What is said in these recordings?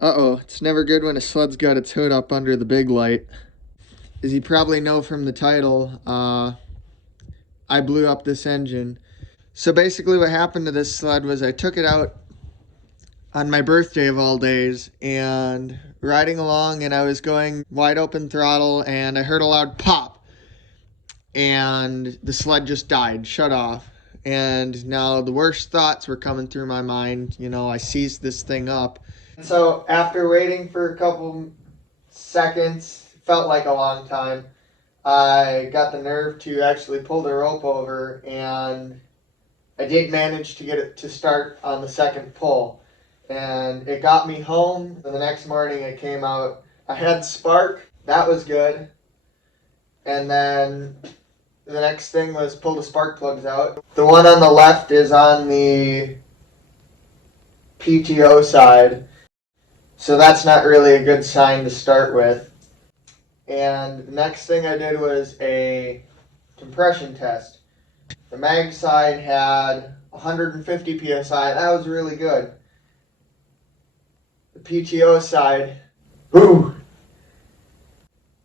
Uh-oh, it's never good when a sled's got its hood up under the big light. As you probably know from the title, I blew up this engine. So basically what happened to this sled was I took it out on my birthday of all days and riding along, and I was going wide open throttle and I heard a loud pop and the sled just died, shut off. And now the worst thoughts were coming through my mind. I seized this thing up. So after waiting for a couple seconds, felt like a long time, I got the nerve to actually pull the rope over, and I did manage to get it to start on the second pull. And it got me home. The next morning it came out. I had spark. That was good. And then the next thing was pull the spark plugs out. The one on the left is on the PTO side. So that's not really a good sign to start with. And the next thing I did was a compression test. The mag side had 150 psi. That was really good. The PTO side, ooh,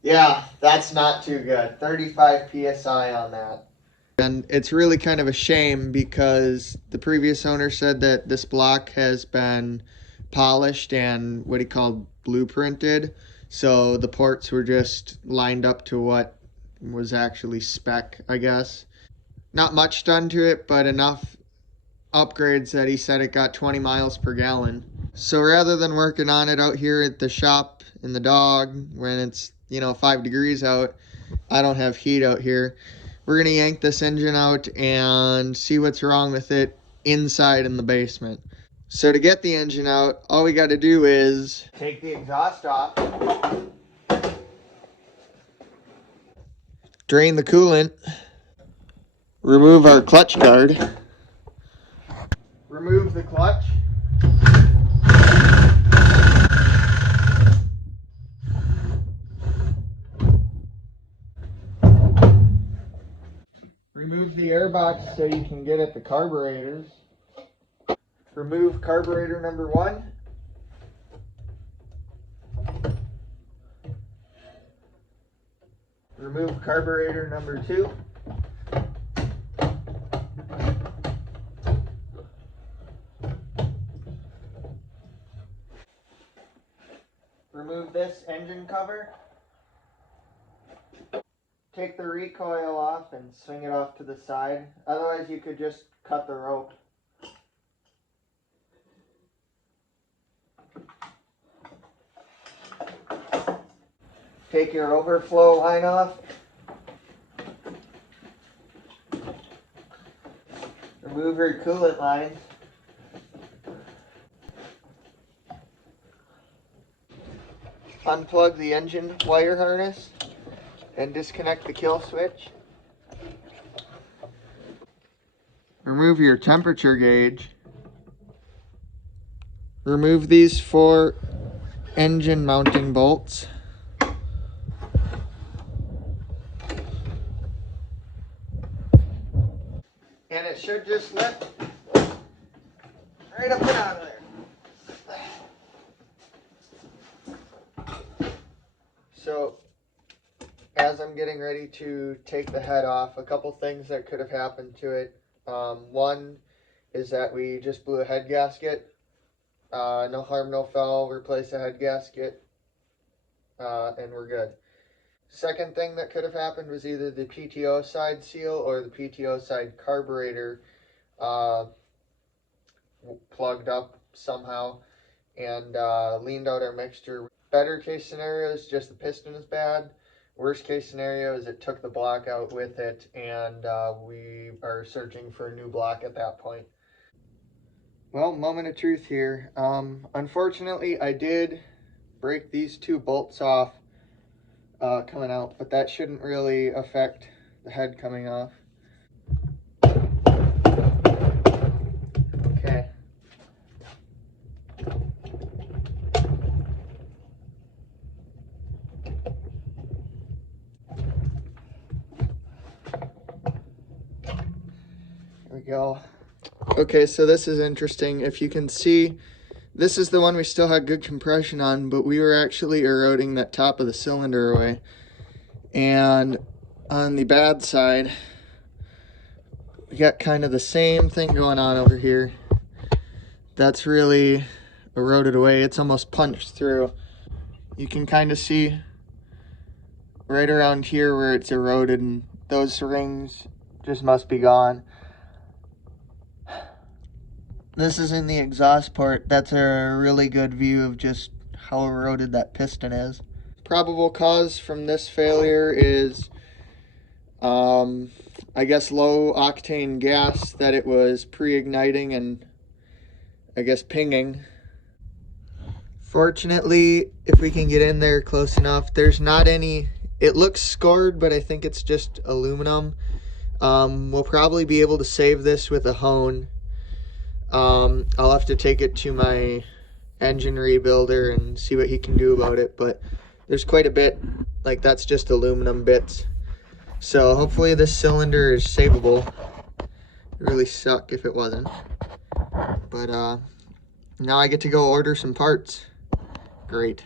yeah, that's not too good. 35 psi on that. And it's really kind of a shame because the previous owner said that this block has been polished and what he called blueprinted. So the ports were just lined up to what was actually spec, I guess. Not much done to it, but enough upgrades that he said it got 20 miles per gallon. So rather than working on it out here at the shop in the dog when it's 5 degrees out, I don't have heat out here. We're gonna yank this engine out and see what's wrong with it inside in the basement. So to get the engine out, all we got to do is take the exhaust off, drain the coolant, remove our clutch guard, remove the clutch, remove the airbox so you can get at the carburetors, remove carburetor number 1, remove carburetor number 2, remove this engine cover, take the recoil off and swing it off to the side. Otherwise you could just cut the rope. Take your overflow line off. Remove your coolant line. Unplug the engine wire harness and disconnect the kill switch. Remove your temperature gauge. Remove these 4 engine mounting bolts. And it should just lift right up and out of there. So, as I'm getting ready to take the head off, a couple things that could have happened to it. One is that we just blew a head gasket. No harm, no foul. Replace the head gasket, and we're good. Second thing that could have happened was either the PTO side seal or the PTO side carburetor plugged up somehow and leaned out our mixture. Better case scenario is just the piston is bad. Worst case scenario is it took the block out with it, and we are searching for a new block at that point. Well, moment of truth here. Unfortunately, I did break these 2 bolts off coming out, but that shouldn't really affect the head coming off. Okay. There we go. Okay, so this is interesting. If you can see, This is the one we still had good compression on, but we were actually eroding that top of the cylinder away. And on the bad side, we got kind of the same thing going on over here. That's really eroded away. It's almost punched through. You can kind of see right around here where it's eroded, and those rings just must be gone. This is in the exhaust port. That's a really good view of just how eroded that piston is. Probable cause from this failure is, I guess, low octane gas that it was pre-igniting and I guess pinging. Fortunately, if we can get in there close enough, there's not any, it looks scored, but I think it's just aluminum. We'll probably be able to save this with a hone. I'll have to take it to my engine rebuilder and see what he can do about it, but there's quite a bit, like that's just aluminum bits. So hopefully this cylinder is savable. It'd really suck if it wasn't. But now I get to go order some parts. Great.